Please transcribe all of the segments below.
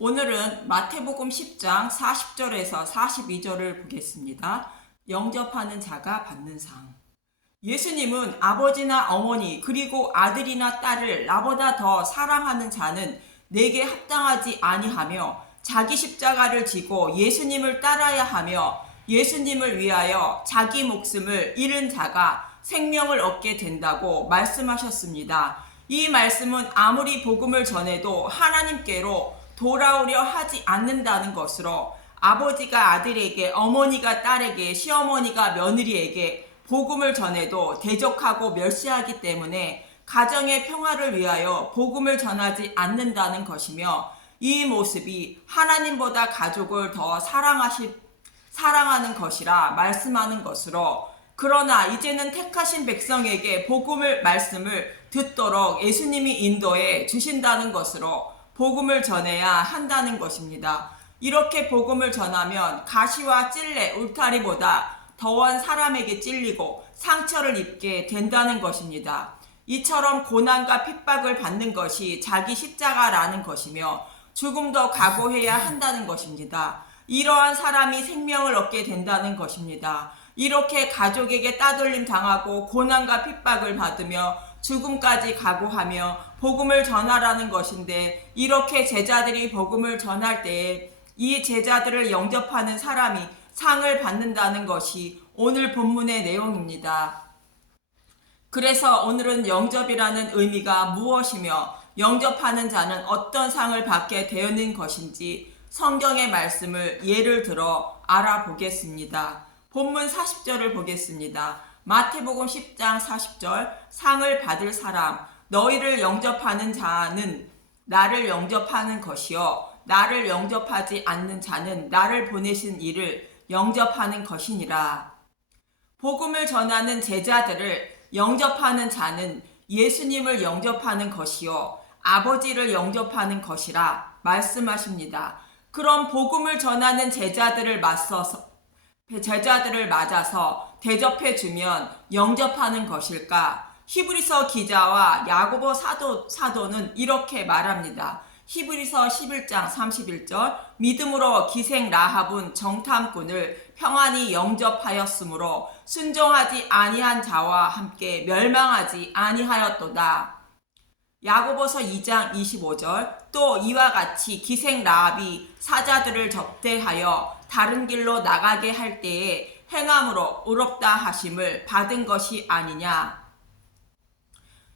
오늘은 마태복음 10장 40절에서 42절을 보겠습니다. 영접하는 자가 받는 상. 예수님은 아버지나 어머니 그리고 아들이나 딸을 나보다 더 사랑하는 자는 내게 합당하지 아니하며 자기 십자가를 지고 예수님을 따라야 하며 예수님을 위하여 자기 목숨을 잃은 자가 생명을 얻게 된다고 말씀하셨습니다. 이 말씀은 아무리 복음을 전해도 하나님께로 돌아오려 하지 않는다는 것으로 아버지가 아들에게, 어머니가 딸에게, 시어머니가 며느리에게 복음을 전해도 대적하고 멸시하기 때문에 가정의 평화를 위하여 복음을 전하지 않는다는 것이며, 이 모습이 하나님보다 가족을 더 사랑하는 것이라 말씀하는 것으로, 그러나 이제는 택하신 백성에게 말씀을 듣도록 예수님이 인도해 주신다는 것으로 복음을 전해야 한다는 것입니다. 이렇게 복음을 전하면 가시와 찔레, 울타리보다 더한 사람에게 찔리고 상처를 입게 된다는 것입니다. 이처럼 고난과 핍박을 받는 것이 자기 십자가라는 것이며 죽음도 각오해야 한다는 것입니다. 이러한 사람이 생명을 얻게 된다는 것입니다. 이렇게 가족에게 따돌림 당하고 고난과 핍박을 받으며 죽음까지 각오하며 복음을 전하라는 것인데, 이렇게 제자들이 복음을 전할 때에 이 제자들을 영접하는 사람이 상을 받는다는 것이 오늘 본문의 내용입니다. 그래서 오늘은 영접이라는 의미가 무엇이며 영접하는 자는 어떤 상을 받게 되는 것인지 성경의 말씀을 예를 들어 알아보겠습니다. 본문 40절을 보겠습니다. 마태복음 10장 40절. 상을 받을 사람, 너희를 영접하는 자는 나를 영접하는 것이요 나를 영접하지 않는 자는 나를 보내신 이를 영접하는 것이니라. 복음을 전하는 제자들을 영접하는 자는 예수님을 영접하는 것이요 아버지를 영접하는 것이라 말씀하십니다. 그럼 복음을 전하는 제자들을 맞아서 대접해주면 영접하는 것일까? 히브리서 기자와 야고보 사도는 이렇게 말합니다. 히브리서 11장 31절. 믿음으로 기생 라합은 정탐꾼을 평안히 영접하였으므로 순종하지 아니한 자와 함께 멸망하지 아니하였도다. 야고보서 2장 25절. 또 이와 같이 기생 라합이 사자들을 접대하여 다른 길로 나가게 할 때에 행함으로 의롭다 하심을 받은 것이 아니냐.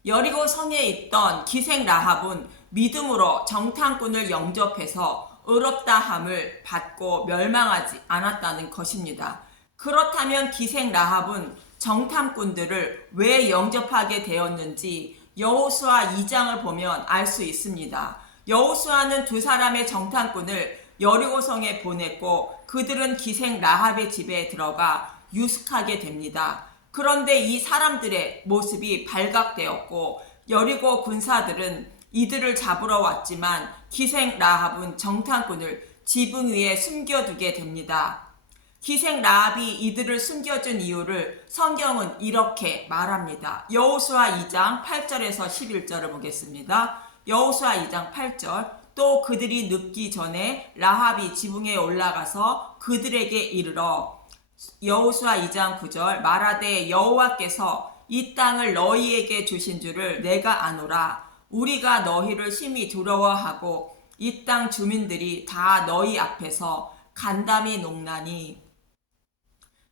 여리고 성에 있던 기생 라합은 믿음으로 정탐꾼을 영접해서 의롭다함을 받고 멸망하지 않았다는 것입니다. 그렇다면 기생 라합은 정탐꾼들을 왜 영접하게 되었는지 여호수아 2장을 보면 알 수 있습니다. 여호수아는 두 사람의 정탐꾼을 여리고성에 보냈고 그들은 기생 라합의 집에 들어가 유숙하게 됩니다. 그런데 이 사람들의 모습이 발각되었고 여리고 군사들은 이들을 잡으러 왔지만 기생 라합은 정탐꾼을 지붕 위에 숨겨두게 됩니다. 기생 라합이 이들을 숨겨준 이유를 성경은 이렇게 말합니다. 여호수아 2장 8절에서 11절을 보겠습니다. 여호수아 2장 8절. 또 그들이 늦기 전에 라합이 지붕에 올라가서 그들에게 이르러, 여호수아 2장 9절. 말하되 여호와께서 이 땅을 너희에게 주신 줄을 내가 아노라. 우리가 너희를 심히 두려워하고 이 땅 주민들이 다 너희 앞에서 간담이 녹나니.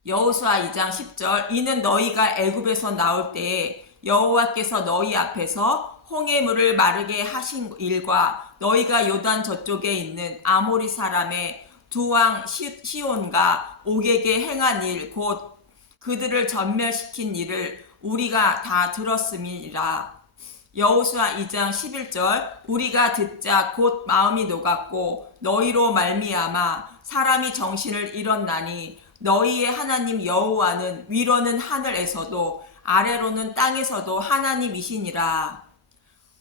여호수아 2장 10절. 이는 너희가 애굽에서 나올 때에 여호와께서 너희 앞에서 홍해물을 마르게 하신 일과 너희가 요단 저쪽에 있는 아모리 사람의 두 왕 시온과 옥에게 행한 일, 곧 그들을 전멸시킨 일을 우리가 다 들었음이라. 여호수아 2장 11절. 우리가 듣자 곧 마음이 녹았고 너희로 말미암아 사람이 정신을 잃었나니 너희의 하나님 여호와는 위로는 하늘에서도 아래로는 땅에서도 하나님이시니라.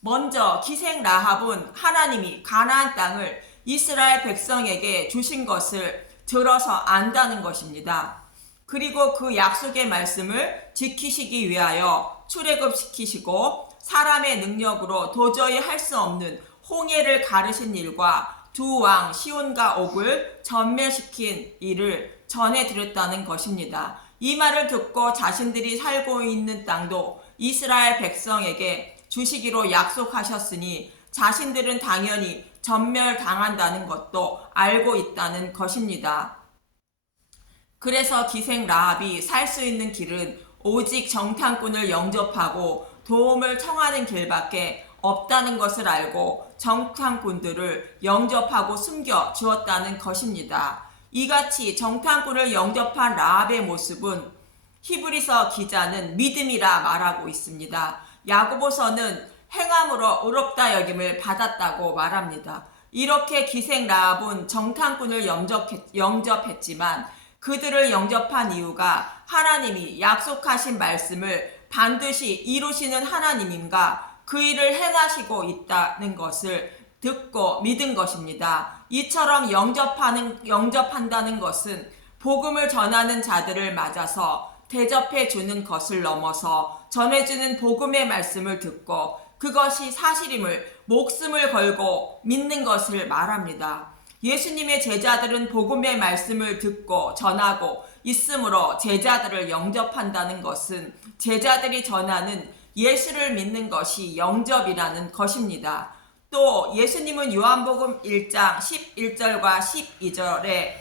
먼저 기생 라합은 하나님이 가나안 땅을 이스라엘 백성에게 주신 것을 들어서 안다는 것입니다. 그리고 그 약속의 말씀을 지키시기 위하여 출애굽시키시고 사람의 능력으로 도저히 할 수 없는 홍해를 가르신 일과 두 왕 시온과 옥을 전멸시킨 일을 전해드렸다는 것입니다. 이 말을 듣고 자신들이 살고 있는 땅도 이스라엘 백성에게 주시기로 약속하셨으니 자신들은 당연히 전멸당한다는 것도 알고 있다는 것입니다. 그래서 기생 라합이 살 수 있는 길은 오직 정탐꾼을 영접하고 도움을 청하는 길밖에 없다는 것을 알고 정탐꾼들을 영접하고 숨겨 주었다는 것입니다. 이같이 정탐꾼을 영접한 라합의 모습은 히브리서 기자는 믿음이라 말하고 있습니다. 야고보서는 행함으로 의롭다 여김을 받았다고 말합니다. 이렇게 기생 라합은 정탐꾼을 영접했지만 그들을 영접한 이유가 하나님이 약속하신 말씀을 반드시 이루시는 하나님인가 그 일을 행하시고 있다는 것을 듣고 믿은 것입니다. 이처럼 영접한다는 것은 복음을 전하는 자들을 맞아서 대접해 주는 것을 넘어서 전해주는 복음의 말씀을 듣고 그것이 사실임을 목숨을 걸고 믿는 것을 말합니다. 예수님의 제자들은 복음의 말씀을 듣고 전하고 있으므로 제자들을 영접한다는 것은 제자들이 전하는 예수를 믿는 것이 영접이라는 것입니다. 또 예수님은 요한복음 1장 11절과 12절에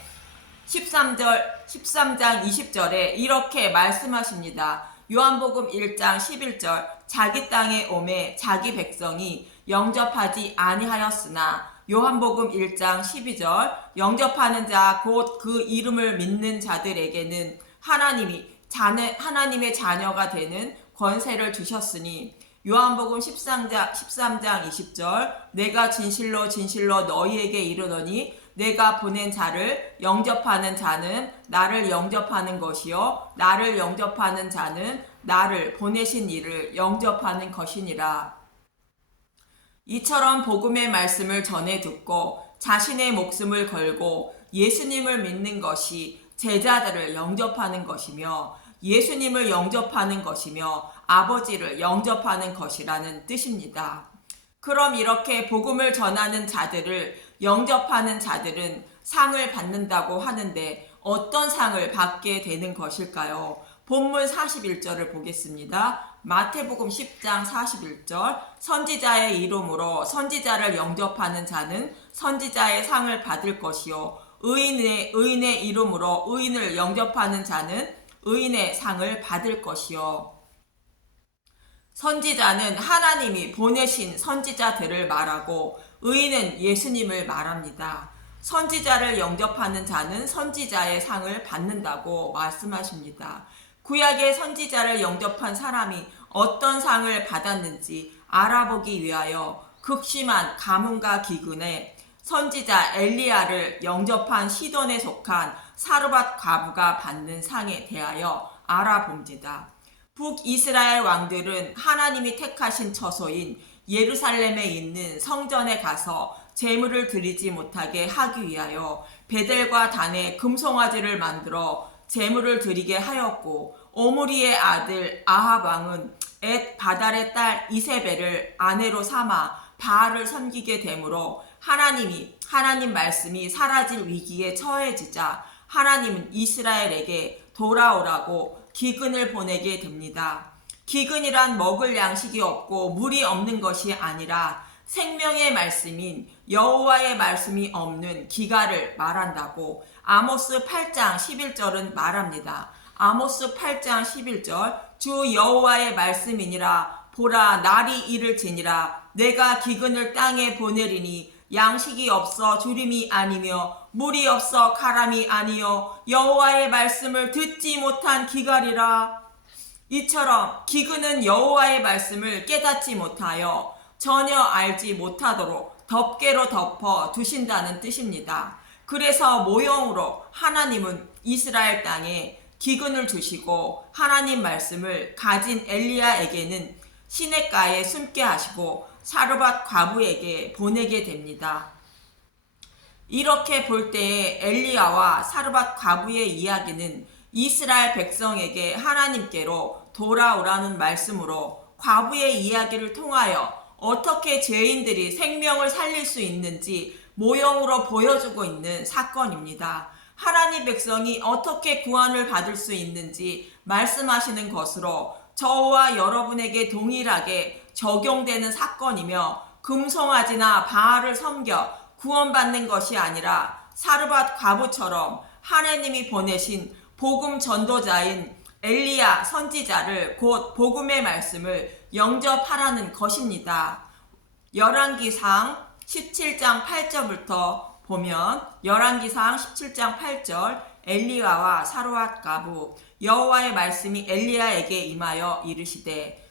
13장 20절에 이렇게 말씀하십니다. 요한복음 1장 11절 자기 땅에 오매 자기 백성이 영접하지 아니하였으나 요한복음 1장 12절 영접하는 자 곧 그 이름을 믿는 자들에게는 하나님의 자녀가 되는 권세를 주셨으니 요한복음 13장 20절 내가 진실로 진실로 너희에게 이르노니 내가 보낸 자를 영접하는 자는 나를 영접하는 것이요 나를 영접하는 자는 나를 보내신 이를 영접하는 것이니라. 이처럼 복음의 말씀을 전해 듣고 자신의 목숨을 걸고 예수님을 믿는 것이 제자들을 영접하는 것이며 예수님을 영접하는 것이며 아버지를 영접하는 것이라는 뜻입니다. 그럼 이렇게 복음을 전하는 자들을 영접하는 자들은 상을 받는다고 하는데 어떤 상을 받게 되는 것일까요? 본문 41절을 보겠습니다. 마태복음 10장 41절 선지자의 이름으로 선지자를 영접하는 자는 선지자의 상을 받을 것이요 의인의 이름으로 의인을 영접하는 자는 의인의 상을 받을 것이요. 선지자는 하나님이 보내신 선지자들을 말하고 의인은 예수님을 말합니다. 선지자를 영접하는 자는 선지자의 상을 받는다고 말씀하십니다. 구약의 선지자를 영접한 사람이 어떤 상을 받았는지 알아보기 위하여 극심한 가뭄과 기근에 선지자 엘리야를 영접한 시돈에 속한 사르밧 과부가 받는 상에 대하여 알아봅니다. 북이스라엘 왕들은 하나님이 택하신 처소인 예루살렘에 있는 성전에 가서 제물을 드리지 못하게 하기 위하여 베델과 단에 금송아지를 만들어 제물을 드리게 하였고 오므리의 아들 아합 왕은 엣 바달의 딸 이세벨을 아내로 삼아 바알을 섬기게 되므로 하나님 말씀이 사라질 위기에 처해지자 하나님은 이스라엘에게 돌아오라고 기근을 보내게 됩니다. 기근이란 먹을 양식이 없고 물이 없는 것이 아니라 생명의 말씀인 여호와의 말씀이 없는 기갈을 말한다고 아모스 8장 11절은 말합니다. 아모스 8장 11절 주 여호와의 말씀이니라 보라 날이 이를지니라 내가 기근을 땅에 보내리니 양식이 없어 주림이 아니며 물이 없어 가람이 아니요 여호와의 말씀을 듣지 못한 기갈이라. 이처럼 기근은 여호와의 말씀을 깨닫지 못하여 전혀 알지 못하도록 덮개로 덮어 두신다는 뜻입니다. 그래서 모형으로 하나님은 이스라엘 땅에 기근을 주시고 하나님 말씀을 가진 엘리야에게는 시냇가에 숨게 하시고 사르밧 과부에게 보내게 됩니다. 이렇게 볼 때에 엘리야와 사르밧 과부의 이야기는 이스라엘 백성에게 하나님께로 돌아오라는 말씀으로 과부의 이야기를 통하여 어떻게 죄인들이 생명을 살릴 수 있는지 모형으로 보여주고 있는 사건입니다. 하나님 백성이 어떻게 구원을 받을 수 있는지 말씀하시는 것으로 저와 여러분에게 동일하게 적용되는 사건이며, 금송아지나 바알을 섬겨 구원받는 것이 아니라 사르밧 과부처럼 하나님이 보내신 복음 전도자인 엘리야 선지자를, 곧 복음의 말씀을 영접하라는 것입니다. 열왕기상 17장 8절부터 보면, 열왕기상 17장 8절, 엘리야와 사르밧 과부 여호와의 말씀이 엘리야에게 임하여 이르시되,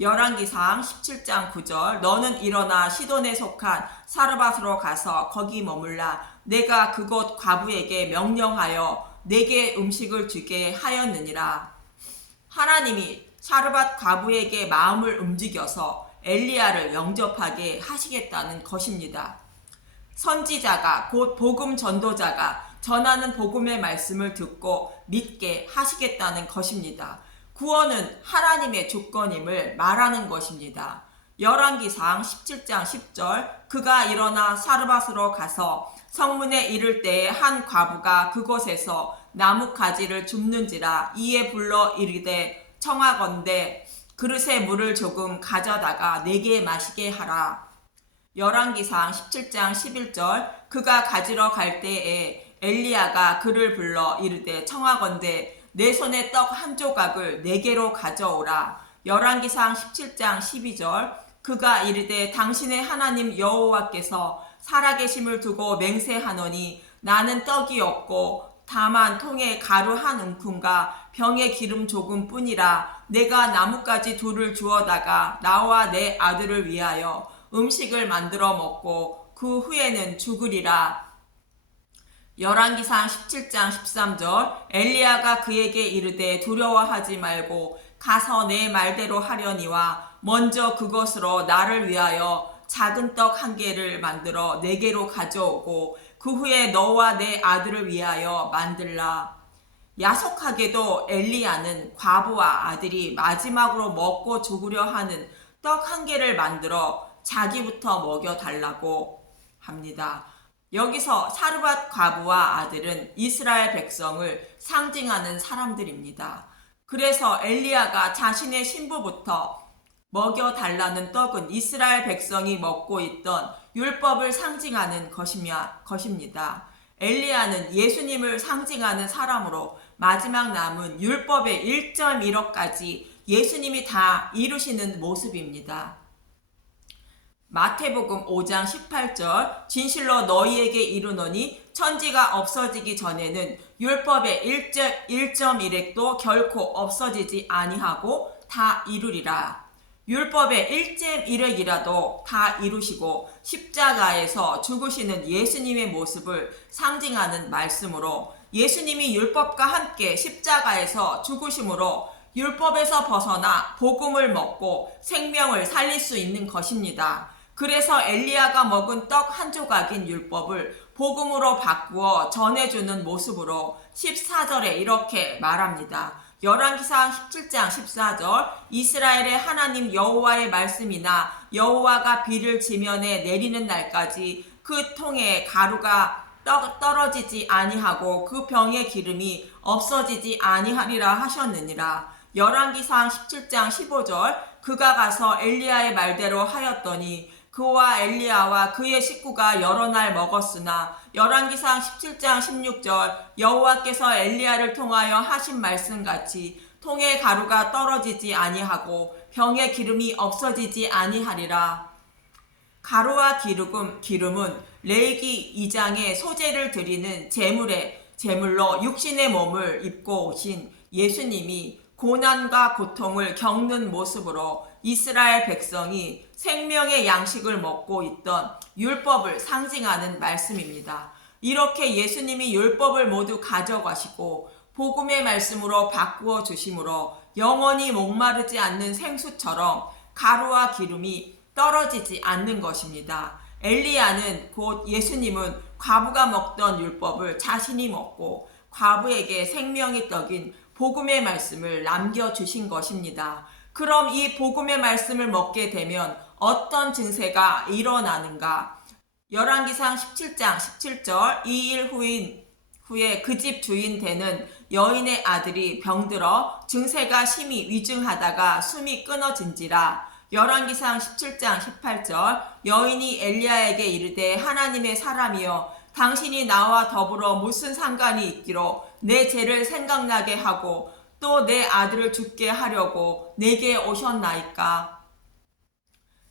열왕기상 17장 9절, 너는 일어나 시돈에 속한 사르밧으로 가서 거기 머물라. 내가 그곳 과부에게 명령하여 내게 음식을 주게 하였느니라. 하나님이 사르밧 과부에게 마음을 움직여서 엘리야를 영접하게 하시겠다는 것입니다. 선지자가, 곧 복음 전도자가 전하는 복음의 말씀을 듣고 믿게 하시겠다는 것입니다. 구원은 하나님의 주권임을 말하는 것입니다. 열왕기상 17장 10절, 그가 일어나 사르밧으로 가서 성문에 이를 때에 한 과부가 그곳에서 나뭇가지를 줍는지라. 이에 불러 이르되, 청하건대 그릇에 물을 조금 가져다가 내게 마시게 하라. 열왕기상 17장 11절, 그가 가지러 갈 때에 엘리야가 그를 불러 이르되, 청하건대 내 손에 떡 한 조각을 내게로 가져오라. 열왕기상 17장 12절, 그가 이르되, 당신의 하나님 여호와께서 살아계심을 두고 맹세하노니 나는 떡이 없고 다만 통에 가루 한 움큼과 병에 기름 조금 뿐이라. 내가 나뭇가지 둘을 주어다가 나와 내 아들을 위하여 음식을 만들어 먹고 그 후에는 죽으리라. 열왕기상 17장 13절, 엘리야가 그에게 이르되, 두려워하지 말고 가서 내 말대로 하려니와 먼저 그것으로 나를 위하여 작은 떡 한 개를 만들어 내게로 가져오고 그 후에 너와 내 아들을 위하여 만들라. 야속하게도 엘리야는 과부와 아들이 마지막으로 먹고 죽으려 하는 떡 한 개를 만들어 자기부터 먹여달라고 합니다. 여기서 사르밧 과부와 아들은 이스라엘 백성을 상징하는 사람들입니다. 그래서 엘리야가 자신의 신부부터 먹여달라는 떡은 이스라엘 백성이 먹고 있던 율법을 상징하는 것입니다. 엘리야는 예수님을 상징하는 사람으로 마지막 남은 율법의 1.1억까지 예수님이 다 이루시는 모습입니다. 마태복음 5장 18절, 진실로 너희에게 이르노니 천지가 없어지기 전에는 율법의 1.1획도 결코 없어지지 아니하고 다 이루리라. 율법의 1.1획이라도 다 이루시고 십자가에서 죽으시는 예수님의 모습을 상징하는 말씀으로, 예수님이 율법과 함께 십자가에서 죽으심으로 율법에서 벗어나 복음을 먹고 생명을 살릴 수 있는 것입니다. 그래서 엘리야가 먹은 떡 한 조각인 율법을 복음으로 바꾸어 전해주는 모습으로 14절에 이렇게 말합니다. 열왕기상 17장 14절, 이스라엘의 하나님 여호와의 말씀이나 여호와가 비를 지면에 내리는 날까지 그 통에 가루가 떨어지지 아니하고 그 병의 기름이 없어지지 아니하리라 하셨느니라. 열왕기상 17장 15절, 그가 가서 엘리야의 말대로 하였더니 그와 엘리야와 그의 식구가 여러 날 먹었으나, 열왕기상 17장 16절, 여호와께서 엘리야를 통하여 하신 말씀같이 통에 가루가 떨어지지 아니하고 병의 기름이 없어지지 아니하리라. 가루와 기름은 레위기 2장에 소제를 드리는 제물로 육신의 몸을 입고 오신 예수님이 고난과 고통을 겪는 모습으로 이스라엘 백성이 생명의 양식을 먹고 있던 율법을 상징하는 말씀입니다. 이렇게 예수님이 율법을 모두 가져가시고 복음의 말씀으로 바꾸어 주심으로 영원히 목마르지 않는 생수처럼 가루와 기름이 떨어지지 않는 것입니다. 엘리야는, 곧 예수님은 과부가 먹던 율법을 자신이 먹고 과부에게 생명의 떡인 복음의 말씀을 남겨주신 것입니다. 그럼 이 복음의 말씀을 먹게 되면 어떤 증세가 일어나는가? 열왕기상 17장 17절 2일 후에 그 집 주인 되는 여인의 아들이 병들어 증세가 심히 위중하다가 숨이 끊어진지라. 열왕기상 17장 18절 여인이 엘리야에게 이르되 하나님의 사람이여 당신이 나와 더불어 무슨 상관이 있기로 내 죄를 생각나게 하고 또 내 아들을 죽게 하려고 내게 오셨나이까.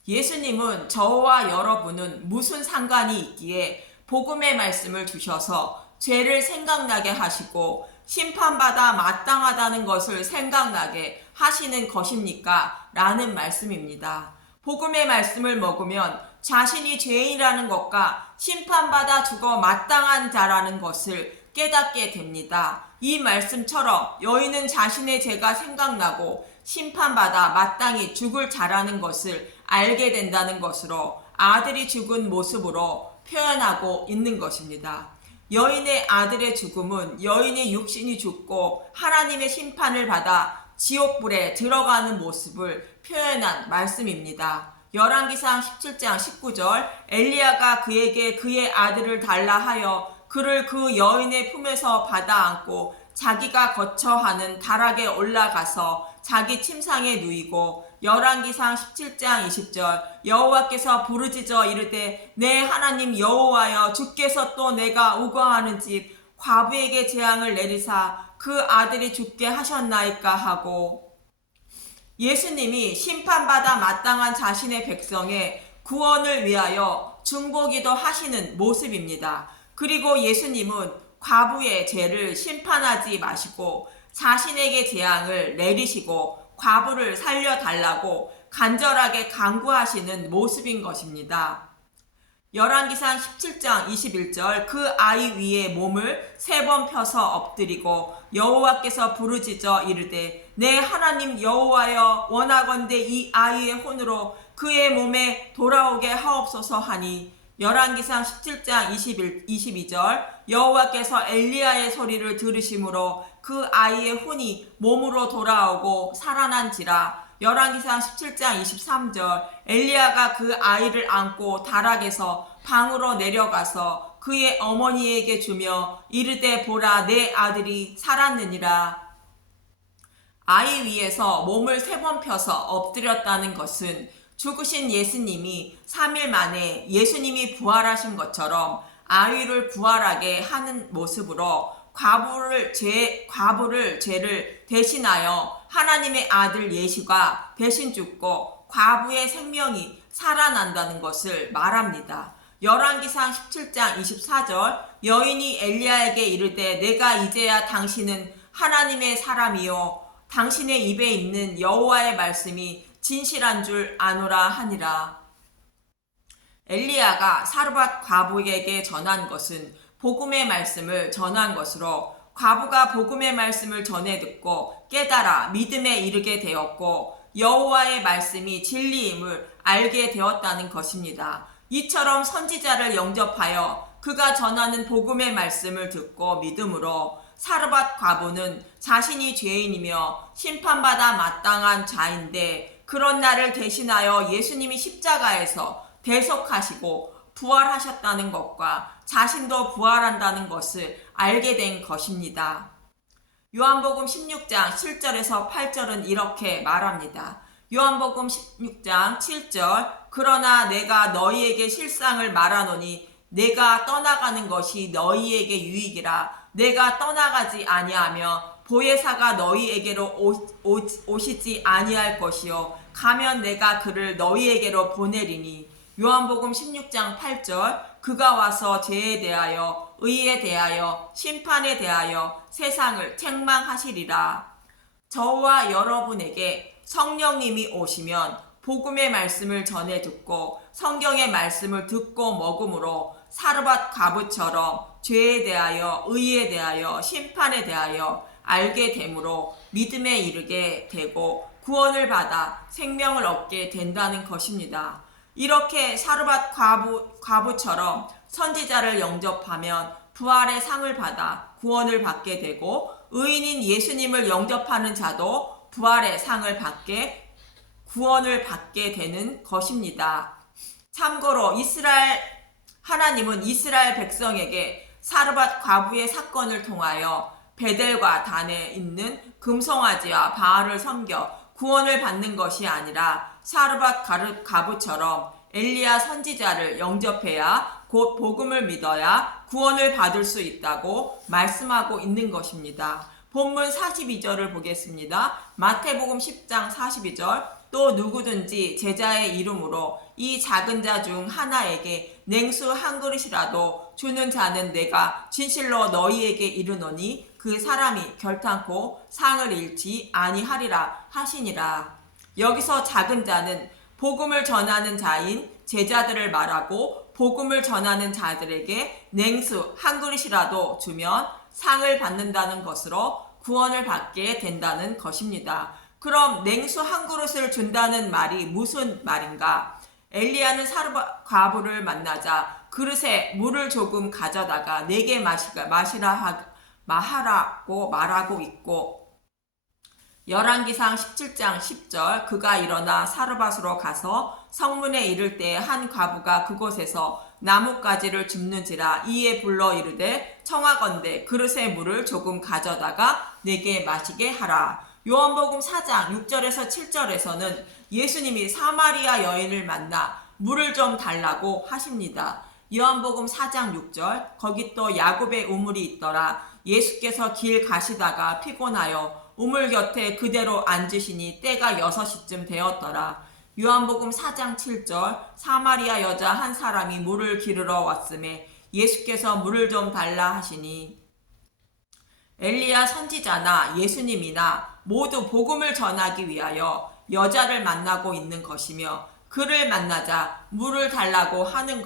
예수님은 저와 여러분은 무슨 상관이 있기에 복음의 말씀을 주셔서 죄를 생각나게 하시고 심판받아 마땅하다는 것을 생각나게 하시는 것입니까? 라는 말씀입니다. 복음의 말씀을 먹으면 자신이 죄인이라는 것과 심판받아 죽어 마땅한 자라는 것을 깨닫게 됩니다. 이 말씀처럼 여인은 자신의 죄가 생각나고 심판받아 마땅히 죽을 자라는 것을 알게 된다는 것으로 아들이 죽은 모습으로 표현하고 있는 것입니다. 여인의 아들의 죽음은 여인의 육신이 죽고 하나님의 심판을 받아 지옥불에 들어가는 모습을 표현한 말씀입니다. 열왕기상 17장 19절 엘리야가 그에게 그의 아들을 달라 하여 그를 그 여인의 품에서 받아 안고 자기가 거처하는 다락에 올라가서 자기 침상에 누이고 열왕기상 17장 20절 여호와께서 부르짖어 이르되 내 하나님 여호와여 주께서 또 내가 우거하는 집 과부에게 재앙을 내리사 그 아들이 죽게 하셨나이까 하고 예수님이 심판받아 마땅한 자신의 백성의 구원을 위하여 중보기도 하시는 모습입니다. 그리고 예수님은 과부의 죄를 심판하지 마시고 자신에게 재앙을 내리시고 과부를 살려달라고 간절하게 간구하시는 모습인 것입니다. 열왕기상 17장 21절 그 아이 위에 몸을 3번 펴서 엎드리고 여호와께서 부르짖어 이르되 내 하나님 여호와여 원하건대 이 아이의 혼으로 그의 몸에 돌아오게 하옵소서 하니 열왕기상 17장 22절 여호와께서 엘리야의 소리를 들으심으로 그 아이의 혼이 몸으로 돌아오고 살아난지라. 열왕기상 17장 23절 엘리야가 그 아이를 안고 다락에서 방으로 내려가서 그의 어머니에게 주며 이르되 보라 내 아들이 살았느니라. 아이 위에서 몸을 3번 펴서 엎드렸다는 것은 죽으신 예수님이 3일 만에 예수님이 부활하신 것처럼 아이를 부활하게 하는 모습으로 과부를 죄를 대신하여 하나님의 아들 예수가 대신 죽고 과부의 생명이 살아난다는 것을 말합니다. 열왕기상 17장 24절 여인이 엘리야에게 이르되 내가 이제야 당신은 하나님의 사람이요 당신의 입에 있는 여호와의 말씀이 진실한 줄 아노라 하니라. 엘리야가 사르밧 과부에게 전한 것은 복음의 말씀을 전한 것으로 과부가 복음의 말씀을 전해 듣고 깨달아 믿음에 이르게 되었고 여호와의 말씀이 진리임을 알게 되었다는 것입니다. 이처럼 선지자를 영접하여 그가 전하는 복음의 말씀을 듣고 믿음으로 사르밧 과부는 자신이 죄인이며 심판받아 마땅한 자인데 그런 나를 대신하여 예수님이 십자가에서 대속하시고 부활하셨다는 것과 자신도 부활한다는 것을 알게 된 것입니다. 요한복음 16장 7절에서 8절은 이렇게 말합니다. 요한복음 16장 7절 그러나 내가 너희에게 실상을 말하노니 내가 떠나가는 것이 너희에게 유익이라. 내가 떠나가지 아니하며 보혜사가 너희에게로 오시지 아니할 것이요 가면 내가 그를 너희에게로 보내리니. 요한복음 16장 8절 그가 와서 죄에 대하여 의에 대하여 심판에 대하여 세상을 책망하시리라. 저와 여러분에게 성령님이 오시면 복음의 말씀을 전해 듣고 성경의 말씀을 듣고 먹음으로 사르밧 과부처럼 죄에 대하여 의에 대하여 심판에 대하여 알게 되므로 믿음에 이르게 되고 구원을 받아 생명을 얻게 된다는 것입니다. 이렇게 사르밧 과부처럼 선지자를 영접하면 부활의 상을 받아 구원을 받게 되고 의인인 예수님을 영접하는 자도 부활의 상을 받게 구원을 받게 되는 것입니다. 참고로 이스라엘 하나님은 이스라엘 백성에게 사르밧 과부의 사건을 통하여 베델과 단에 있는 금송아지와 바알을 섬겨 구원을 받는 것이 아니라 사르밧 과부처럼 엘리야 선지자를 영접해야 곧 복음을 믿어야 구원을 받을 수 있다고 말씀하고 있는 것입니다. 본문 42절을 보겠습니다. 마태복음 10장 42절. 또 누구든지 제자의 이름으로 이 작은 자 중 하나에게 냉수 한 그릇이라도 주는 자는 내가 진실로 너희에게 이르노니 그 사람이 결탄코 상을 잃지 아니하리라 하시니라. 여기서 작은 자는 복음을 전하는 자인 제자들을 말하고 복음을 전하는 자들에게 냉수 한 그릇이라도 주면 상을 받는다는 것으로 구원을 받게 된다는 것입니다. 그럼 냉수 한 그릇을 준다는 말이 무슨 말인가? 엘리야는 사르밧 과부를 만나자 그릇에 물을 조금 가져다가 내게 마하라고 말하고 있고, 열왕기상 17장 10절. 그가 일어나 사르밧으로 가서 성문에 이를 때 한 과부가 그곳에서 나뭇가지를 줍는지라. 이에 불러 이르되 청하건대 그릇에 물을 조금 가져다가 내게 마시게 하라. 요한복음 4장 6절에서 7절에서는 예수님이 사마리아 여인을 만나 물을 좀 달라고 하십니다. 요한복음 4장 6절. 거기 또 야곱의 우물이 있더라. 예수께서 길 가시다가 피곤하여 우물 곁에 그대로 앉으시니 때가 6시쯤 되었더라. 요한복음 4장 7절. 사마리아 여자 한 사람이 물을 기르러 왔음에 예수께서 물을 좀 달라 하시니, 엘리야 선지자나 예수님이나 모두 복음을 전하기 위하여 여자를 만나고 있는 것이며 그를 만나자 물을 달라고 하는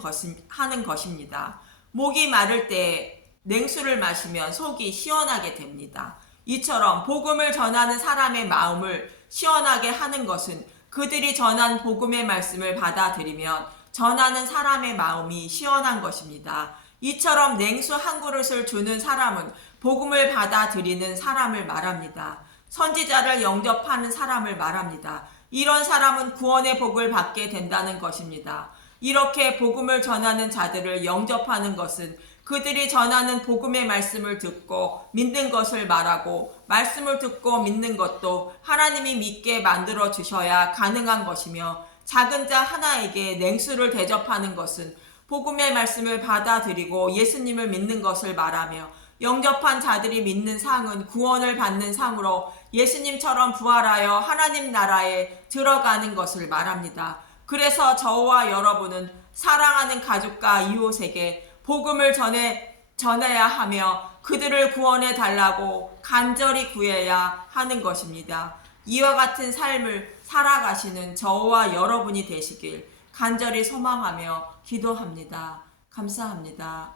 것입니다. 목이 마를 때 냉수를 마시면 속이 시원하게 됩니다. 이처럼 복음을 전하는 사람의 마음을 시원하게 하는 것은 그들이 전한 복음의 말씀을 받아들이면 전하는 사람의 마음이 시원한 것입니다. 이처럼 냉수 한 그릇을 주는 사람은 복음을 받아들이는 사람을 말합니다. 선지자를 영접하는 사람을 말합니다. 이런 사람은 구원의 복을 받게 된다는 것입니다. 이렇게 복음을 전하는 자들을 영접하는 것은 그들이 전하는 복음의 말씀을 듣고 믿는 것을 말하고, 말씀을 듣고 믿는 것도 하나님이 믿게 만들어 주셔야 가능한 것이며, 작은 자 하나에게 냉수를 대접하는 것은 복음의 말씀을 받아들이고 예수님을 믿는 것을 말하며, 영접한 자들이 믿는 상은 구원을 받는 상으로 예수님처럼 부활하여 하나님 나라에 들어가는 것을 말합니다. 그래서 저와 여러분은 사랑하는 가족과 이웃에게 복음을 전해야 하며 그들을 구원해 달라고 간절히 구해야 하는 것입니다. 이와 같은 삶을 살아가시는 저와 여러분이 되시길 간절히 소망하며 기도합니다. 감사합니다.